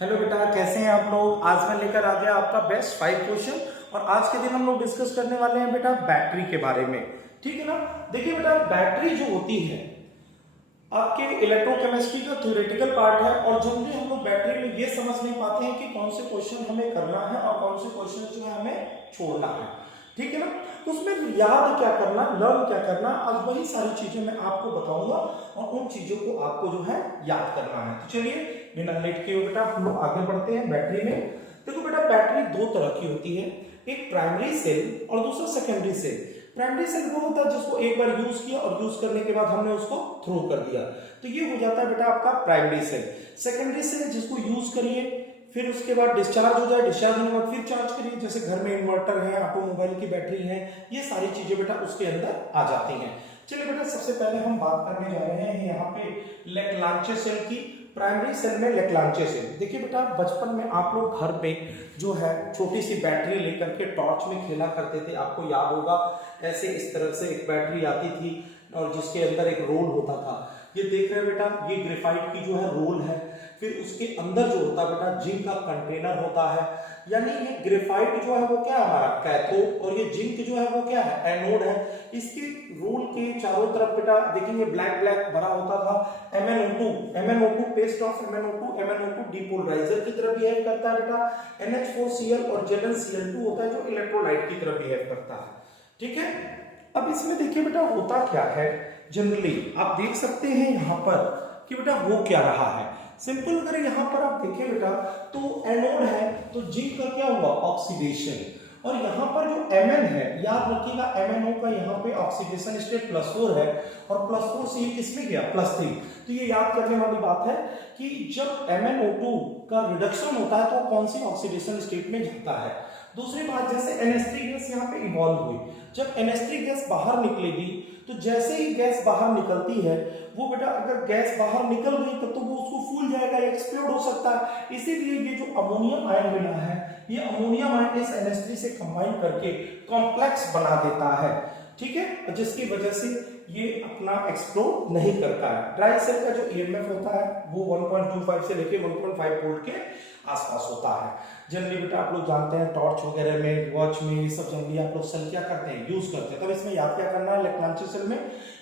Hello बेटा, कैसे हैं आप लोग। आज मैं लेकर आ गया आपका बेस्ट 5 क्वेश्चन। और आज के दिन हम लोग डिस्कस करने वाले हैं बेटा बैटरी के बारे में। ठीक है ना। देखिए बेटा, बैटरी जो होती है आपके इलेक्ट्रोकेमिस्ट्री का थ्योरेटिकल पार्ट है, और जनरली हम लोग बैटरी में ये समझ नहीं पाते हैं कि कौन से क्वेश्चन हमें करना है और कौन से क्वेश्चन जो है हमें छोड़ना है। ठीक है ना। तो उसमें याद क्या करना, लर्न क्या करना, आज वही सारी चीजें मैं आपको बताऊंगा और उन चीजों को आपको जो है याद करना है। तो चलिए बिना लेट किए बेटा हम लोग आगे बढ़ते हैं बैटरी में। देखो बेटा, बैटरी दो तरह की होती है, एक प्राइमरी सेल और दूसरा सेकेंडरी सेल। प्राइमरी सेल वो होता है जिसको एक बार यूज किया और यूज करने के बाद हमने उसको थ्रो कर दिया, तो ये हो जाता है बेटा आपका प्राइमरी सेल। सेकेंडरी सेल जिसको यूज करिए, फिर उसके बाद डिस्चार्ज हो जाए, डिस्चार्ज होने के बाद फिर चार्ज करिए, जैसे घर में इन्वर्टर है, ऑटोमोबाइल की बैटरी है, ये सारी चीजें बेटा उसके अंदर आ जाती हैं। चलिए बेटा, सबसे पहले हम बात करने जा रहे हैं यहाँ पे लेक्लांचे सेल की। प्राइमरी सेल में लेक्लांचे सेल। देखिए बेटा, बचपन में आप लोग घर पे जो है छोटी सी बैटरी लेकर के टॉर्च में खेला करते थे, आपको याद होगा। ऐसे इस तरह से एक बैटरी आती थी और जिसके अंदर एक रोल होता था। ये देख रहे हैं बेटा, ये ग्रेफाइट की जो है रोल है, फिर उसके अंदर जो होता है बेटा जिंक का कंटेनर होता है। यानी ये ग्रेफाइट जो है वो क्या है हमारा कैथोड, और ये जिंक जो है वो क्या है एनोड है। इसके रोल के चारों तरफ बेटा देखेंगे ब्लैक ब्लैक भरा होता था MnO2 paste of MnO2 depolariser की तरह बिहेव करता है बेटा। NH4Cl और ZnCl2 होता है जो इलेक्ट्रोलाइट की तरह बिहेव करता है। ठीक है। अब इसमें देखिए बेटा होता क्या है, जनरली आप देख सकते हैं यहाँ पर कि बेटा वो क्या रहा है। सिंपल अगर यहाँ पर आप देखें बेटा तो एनोड है, तो जिंक का क्या हुआ ऑक्सीडेशन, और यहाँ पर जो Mn है याद रखिएगा MnO का यहाँ पे ऑक्सीडेशन स्टेट +4 है और +4 से किसमें गया +3। तो ये याद करने वाली बात है कि जब MnO2 का रिडक्शन होता है तो कौन सी ऑक्सीडेशन स्टेट में जाता है। दूसरी बात, जैसे NH3 गैस यहाँ पे इवॉल्व हुई, जब NH3 गैस बाहर निकलेगी तो जैसे ही गैस बाहर निकलती है वो बेटा अगर गैस बाहर निकल गई तो वो उसको फूल जाएगा, एक्सप्लोड हो सकता है। इसीलिए ये जो अमोनियम आयन मिला है, ये अमोनियम आयन इस NH3 से कंबाइन करके कॉम्प्लेक्स बना देता है। ठीक है, जिसकी वजह से ये अपना एक्सप्लोड नहीं करता है। ड्राई सेल का जो EMF होता है वो 1.25 से लेके 1.5 वोल्ट के आसपास होता है। जनरली बेटा आप लोग जानते हैं टॉर्च वगैरह में, वॉच में, ये सब जनरली आप लोग सेल क्या करते हैं यूज करते हैं। तब इसमें याद क्या करना है लेक्लांचे सेल में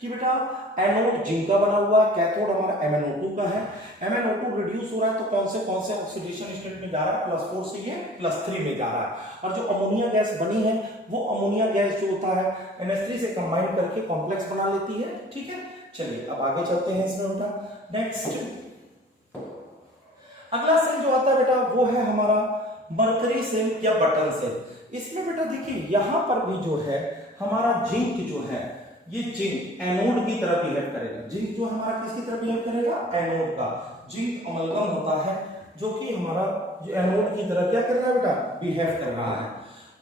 कि बेटा एनोड जिंक का बना हुआ है, कैथोड हमारा MnO2 का है। MnO2 रिड्यूस हो रहा है तो कौन से ऑक्सीडेशन स्टेट में जा रहा है, +4 से ये +3 में जा रहा है। और जो अमोनिया गैस बनी है वो अमोनिया गैस जो होता है NH3 से कंबाइन करके कॉम्प्लेक्स बना लेती है। ठीक है, चलिए अब आगे चलते हैं इसमें बेटा। नेक्स्ट अगला सेल जो आता है बेटा वो है हमारा मरकरी सेल या बटन सेल। इसमें बेटा देखिए यहां पर भी जो है हमारा जिंक जो है, ये जिंक एनोड की तरह बिहेव करेगा। जिंक जो हमारा किसकी तरह बिहेव करेगा, एनोड का। जिंक अमलगम होता है जो कि हमारा जो एनोड की तरह क्या कर रहा है बेटा बिहेव कर रहा है।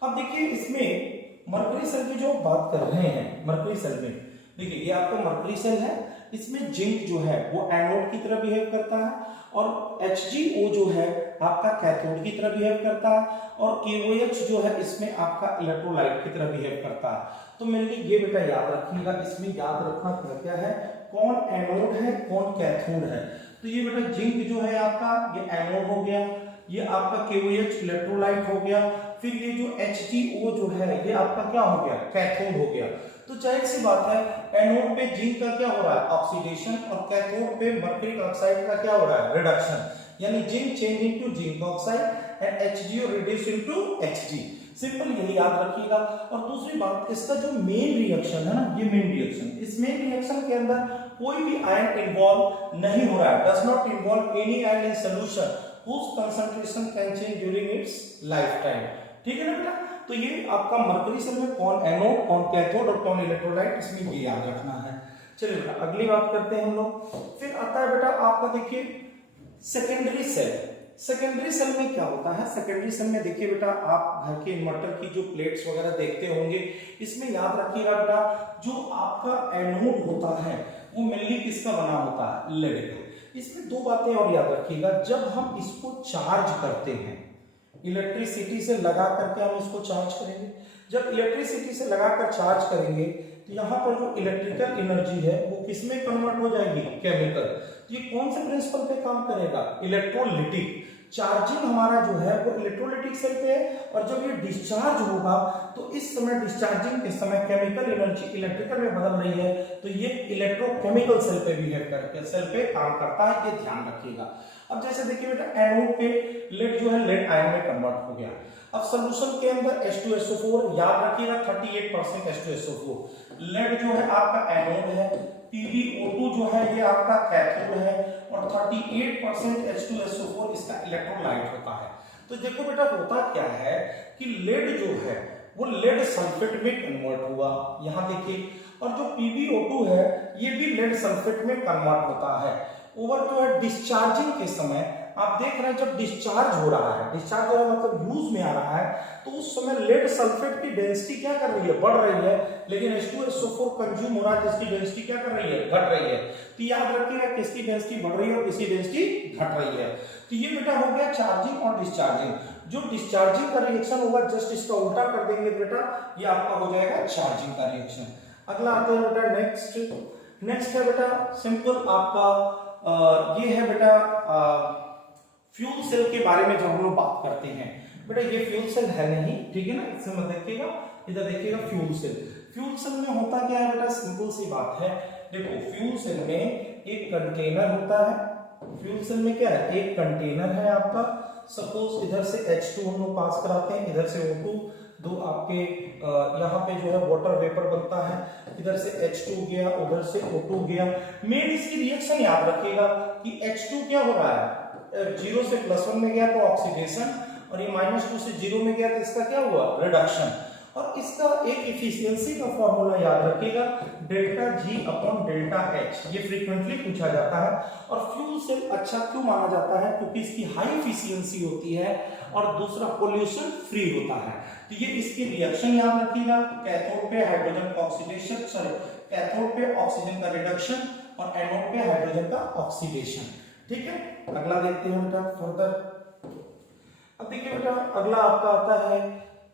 अब देखिए इसमें मरकरी सेल की जो बात कर रहे हैं, मरकरी सेल में देखिए ये आपका मरकरी सेल है, इसमें जिंक जो है वो एनोड की तरह बिहेव करता है और HgO जो है आपका कैथोड की तरह बिहेव करता है, और KOH जो है इसमें आपका इलेक्ट्रोलाइट की तरह बिहेव करता है। तो मेनली ये बेटा याद रखिएगा, इसमें याद रखना क्या है, कौन एनोड है कौन कैथोड है। तो ये बेटा जिंक जो है आपका ये एनोड हो गया, ये आपका KOH इलेक्ट्रोलाइट हो गया, फिर ये जो HgO जो है ये आपका क्या हो गया कैथोड हो गया। तो जाहिर सी बात है एनोड पे जिंक का क्या हो रहा है ऑक्सीडेशन, और कैथोड पे मर्क्यूरिक ऑक्साइड का क्या हो रहा है रिडक्शन। यानी zinc change into zinc oxide and HgO reduce into Hg। Simple यही याद रखिएगा। और दूसरी बात, इसका जो मेन रिएक्शन है ना, ये मेन रिएक्शन, इस मेन रिएक्शन के अंदर कोई भी आयन इन्वॉल्व नहीं हो रहा है, does not involve any ion in solution whose concentration can change during its lifetime। ठीक है ना बेटा। तो ये आपका मरकरी सेल में कौन एनोड कौन कैथोड और कौन इलेक्ट्रोलाइट, इसमें ये याद रखना है। चलिए बेटा अगली बात करते हैं हम लोग। फिर आता है बेटा आपका देखिए सेकेंडरी सेल। सेकेंडरी सेल में क्या होता है, सेकेंडरी सेल में देखिए बेटा आप घर के इन्वर्टर की जो प्लेट्स वगैरह देखते होंगे, इसमें याद रखिएगा बेटा जो आपका एनोड होता है वो मेनली किसका बना होता है, लेड का। इसमें दो बातें और याद रखिएगा, जब हम इसको चार्ज करते हैं इलेक्ट्रिसिटी से लगा करके हम इसको चार्ज करेंगे, जब इलेक्ट्रिसिटी से लगाकर चार्ज करेंगे तो यहाँ पर जो इलेक्ट्रिकल एनर्जी है वो किसमें कन्वर्ट हो जाएगी, केमिकल। ये कौन से प्रिंसिपल पे काम करेगा, इलेक्ट्रोलिटिक। चार्जिंग हमारा जो है वो इलेक्ट्रोलाइटिक सेल पे है, और जब ये डिस्चार्ज होगा तो इस समय डिस्चार्जिंग के समय केमिकल एनर्जी इलेक्ट्रिकल में बदल रही है, तो ये इलेक्ट्रोकेमिकल सेल पे बिहेव करके सेल पे काम करता है, ये ध्यान रखिएगा। अब जैसे देखिए बेटा, एनोड पे लेड जो है लेड आयन में कन्वर्ट हो गया। अब सॉल्यूशन के अंदर H2SO4, याद रखिएगा 38% H2SO4। लेड जो है आपका एनोड है, PbO2 जो है ये आपका कैथोड है, और 38% H2SO4 इसका इलेक्ट्रोलाइट होता है। तो देखो बेटा, होता क्या है कि लेड जो है वो लेड सल्फेट में कन्वर्ट हुआ, यहां देखिए, और जो PbO2 है ये भी लेड सल्फेट में कन्वर्ट होता है। ओवर जो है डिस्चार्जिंग के समय आप देख रहे हैं, जब डिस्चार्ज हो रहा है, डिस्चार्ज हो रहा है मतलब यूज में आ रहा है, तो उस समय लेड सल्फेट की डेंसिटी क्या कर रही है, बढ़ रही है, लेकिन H2SO4 कंज्यूम हो रहा है जिसकी डेंसिटी क्या कर रही है, घट रही है। तो याद रखिएगा किसकी डेंसिटी बढ़ रही है और किसकी डेंसिटी घट रही है। तो ये बेटा हो गया चार्जिंग और डिस्चार्जिंग। जो डिस्चार्जिंग का रिएक्शन होगा जस्ट इसका उल्टा कर देंगे बेटा, ये आपका हो जाएगा चार्जिंग का रिएक्शन। अगला आता है बेटा नेक्स्ट है बेटा सिंपल आपका ये है बेटा फ्यूल सेल के बारे में जब हम लोग बात करते हैं बेटा, ये फ्यूल सेल है नहीं, ठीक है ना, इसमें मत देखिएगा, इधर देखिएगा फ्यूल सेल। फ्यूल सेल में होता क्या है बेटा, सिंपल सी बात है, देखो फ्यूल सेल में एक कंटेनर होता है। फ्यूल सेल में क्या है, एक कंटेनर है आपका, सपोज इधर से H2 हम लोग पास कराते हैं, इधर से O2, दो आपके यहाँ पे जो है वाटर वेपर बनता है, इधर से H2 गया, उधर से O2 गया। मेन इसकी रिएक्शन याद रखिएगा कि H2 क्या हो रहा है, 0 से +1 में गया तो ऑक्सीडेशन, और ये -2 से 0 में गया तो इसका क्या हुआ, रिडक्शन। और इसका एक इफिशियंसी का फॉर्मूला याद रखिएगा, delta G upon delta H, ये फ्रीक्वेंटली पूछा जाता है। और फ्यूल सेल अच्छा क्यों माना जाता है, क्योंकि इसकी हाई इफिशियंसी होती है, और दूसरा पोल्यूशन फ्री होता है। तो ये इसकी रिएक्शन याद रखिएगा, कैथोड पे हाइड्रोजन का ऑक्सीडेशन, सॉरी कैथोड पे ऑक्सीजन का रिडक्शन, और एनोड पे हाइड्रोजन का ऑक्सीडेशन, ठीक है। अगला देखते हैं बेटा फर्दर। अब देखिए बेटा, अगला आपका आता है,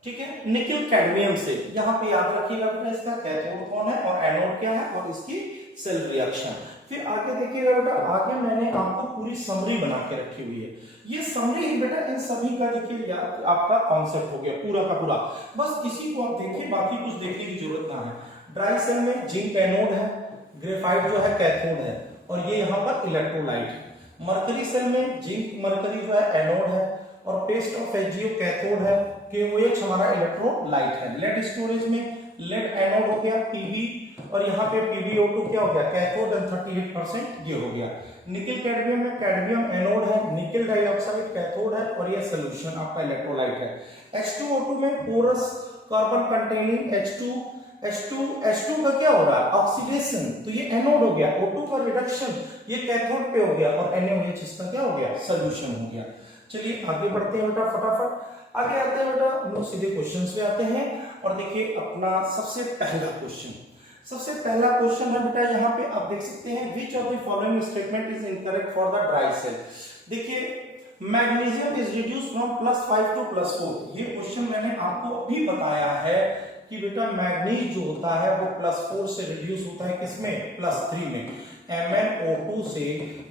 ठीक है, निकल कैडमियम से। यहाँ पे याद रखिएगा बेटा, इसका कैथोड कौन है और एनोड क्या है, और इसकी सेल रिएक्शन। फिर आगे देखिएगा बेटा, आगे मैंने आपको पूरी समरी बना के रखी हुई है। ये समरी है बेटा, इन सभी का देखिए आपका कॉन्सेप्ट हो गया पूरा का पूरा, बस इसी को आप देखिए, बाकी कुछ देखने की जरूरत ना है। ड्राई सेल में जिंक एनोड है, ग्रेफाइट जो है कैथोड है, और ये यहाँ पर इलेक्ट्रोलाइट। मरकरी सेल में जिंक मरकरी जो है एनोड है, और पेस्ट ऑफ FeGO कैथोड है, KOH हमारा इलेक्ट्रोलाइट है। लेड स्टोरेज में लेड एनोड हो गया Pb, और यहाँ पे PbO2 क्या हो गया, कैथोड, एंड 38% ये हो गया। निकल कैडमियम में कैडमियम एनोड है, निकल डाइऑक्साइड कैथोड है, और ये सोल्यूशन आपका इलेक्ट्रोलाइट है। H2O2 में पोरस कार्बन कंटेनिंग H2 का क्या हो रहा है, ऑक्सीडेशन, तो ये एनोड हो गया। O2 का रिडक्शन, ये कैथोड पे हो गया, और NaOH इसका क्या हो गया, सोल्यूशन हो गया। चलिए आगे बढ़ते हैं बेटा, फटाफट आगे आते हैं बेटा, हम लोग सीधे क्वेश्चंस पे आते हैं। और देखिए अपना सबसे पहला क्वेश्चन है बेटा, यहाँ पे आप देख सकते हैं, which of the following statement is incorrect for the dry cell. देखिए magnesium is reduce from +5 to +4, ये क्वेश्चन मैंने आपको अभी बताया है कि बेटा मैग्नीज जो होता है वो +4 से रिड्यूस होता है, किसमें, +3 में। MnO2 से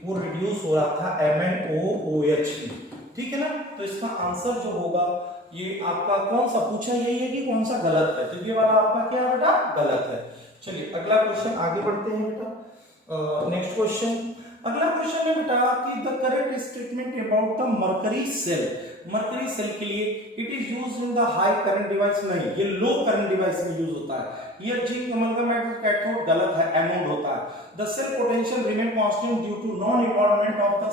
वो रिड्यूस हो रहा था MnOOH में, ठीक है ना। तो इसका आंसर जो होगा ये आपका कौन सा पूछा, यही है कि कौन सा गलत है, तो ये वाला आपका क्या है बेटा, गलत है। चलिए अगला क्वेश्चन आगे बढ़ते हैं बेटा, नेक्स्ट क्वेश्चन। अगला क्वेश्चन है बेटा कि the correct statement about the mercury cell. Mercury cell के लिए it is used in the high current device, नहीं, ये लो करंट डिवाइस में यूज होता है। ये जिंक अमलगमेट कैथोड गलत है, एनोड होता है। The cell potential remain constant due to non involvement of the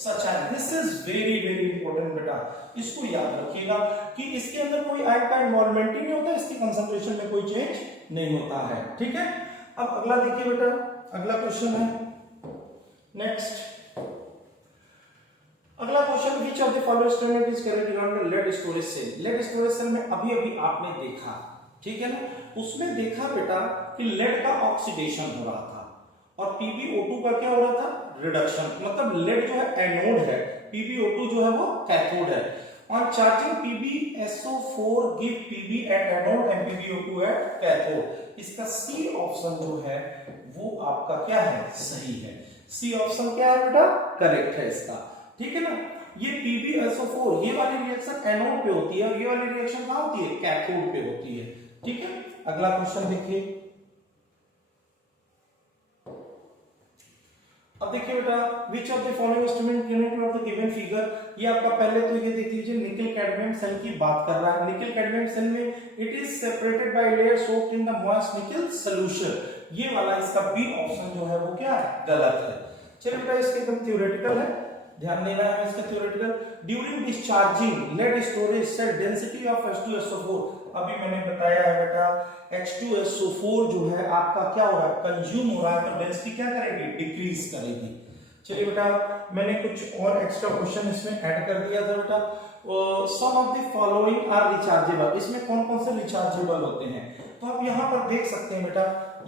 such है। This is very very important बेटा, इसको याद रखिएगा कि इसके अंदर कोई आयन का इन्वॉल्वमेंट ही नहीं होता, इसकी कंसंट्रेशन में कोई चेंज नहीं होता है, ठीक है। अब अगला देखिए बेटा, अगला क्वेश्चन है नेक्स्ट। अगला question, which of the following statement is correct regarding lead storage cell. Lead storage cell में अभी अभी आपने देखा, ठीक है ना, उसमें देखा बेटा कि लेड का ऑक्सीडेशन हो रहा था, और PbO2 का क्या हो रहा था, रिडक्शन। मतलब लेड जो है एनोड है, PbO2 जो है वो कैथोड है। On charging PbSO4 give Pb at anode and PbO2 at cathode. इसका सी ऑप्शन जो है वो आपका क्या है, सही है। सी ऑप्शन क्या है बेटा, करेक्ट है इसका, ठीक है ना। ये PbSO4 ये वाली रिएक्शन एनोड पे होती है और ये वाली रिएक्शन कहां होती है, कैथोड पे होती है। ठीक है, अगला क्वेश्चन देखिए। अब देखिए बेटा, विच of the following instrument unit of the given figure, ये आपका पहले तो ये देख लीजिए निकल कैडमियम सेल की बात कर रहा है। निकल कैडमियम सेल में it is separated by layer soaked in the moist निकल सॉल्यूशन, ये वाला इसका बी ऑप्शन जो है वो क्या है, गलत है। चलिए बेटा, इसके एकदम थ्योरेटिकल है, ध्यान देना है इसका theoretical. During discharging lead storage cell density of H2SO4, अभी मैंने बताया है बेटा H2SO4 जो है आपका क्या हो रहा है, कंज्यूम हो रहा है, तो डेंसिटी क्या करेगी, डिक्रीज करेगी। चलिए बेटा, मैंने कुछ और एक्स्ट्रा क्वेश्चन इसमें ऐड कर दिया था बेटा। Some of the following are rechargeable, इसमें कौन कौन से रिचार्जेबल होते हैं, तो आप यहाँ पर देख सकते हैं बेटा,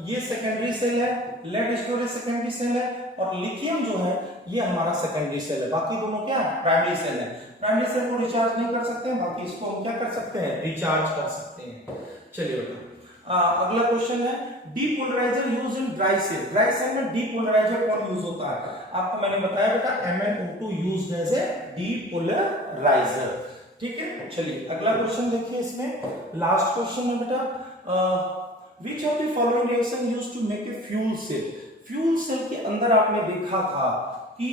ये सेकेंडरी सेल है, लेड स्टोरेज सेकेंडरी सेल है, और लिथियम जो है ये हमारा सेकेंडरी सेल है, बाकी दोनों क्या है, प्राइमरी सेल है। प्राइमरी सेल को रिचार्ज नहीं कर सकते हैं, बाकी इसको हम क्या कर सकते हैं, रिचार्ज कर सकते हैं। चलिए बेटा, अगला क्वेश्चन है depolarizer use in dry cell, dry cell में डीपोलराइजर कौन यूज होता है, आपको मैंने बताया बेटा MnO2 यूज्ड एज ए डीपोलराइजर। ठीक है, चलिए अगला क्वेश्चन देखिए, इसमें लास्ट क्वेश्चन है बेटा, which of the following reaction used to make a fuel cell, fuel cell के अंदर आपने देखा था कि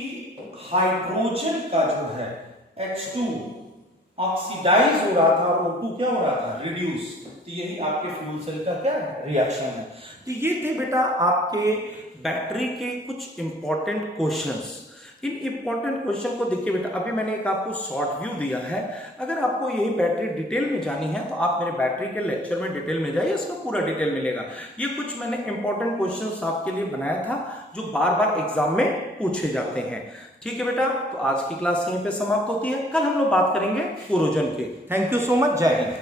हाइड्रोजन का जो है H2 ऑक्सीडाइज हो रहा था और O2 क्या हो रहा था, रिड्यूस, तो यही आपके फ्यूल सेल का क्या रिएक्शन है। तो ये थे बेटा आपके बैटरी के कुछ इंपॉर्टेंट क्वेश्चंस। इन इंपॉर्टेंट क्वेश्चन को देखिए बेटा, अभी मैंने एक आपको शॉर्ट व्यू दिया है, अगर आपको यही बैटरी डिटेल में जानी है तो आप मेरे बैटरी के लेक्चर में डिटेल में जाइए, इसका पूरा डिटेल मिलेगा। ये कुछ मैंने इंपॉर्टेंट क्वेश्चंस आपके लिए बनाया था जो बार बार एग्जाम में पूछे जाते हैं। ठीक है बेटा, तो आज की क्लास यहीं पे समाप्त होती है, कल हम लोग बात करेंगे कोरोजन के। थैंक यू सो मच, जय हिंद।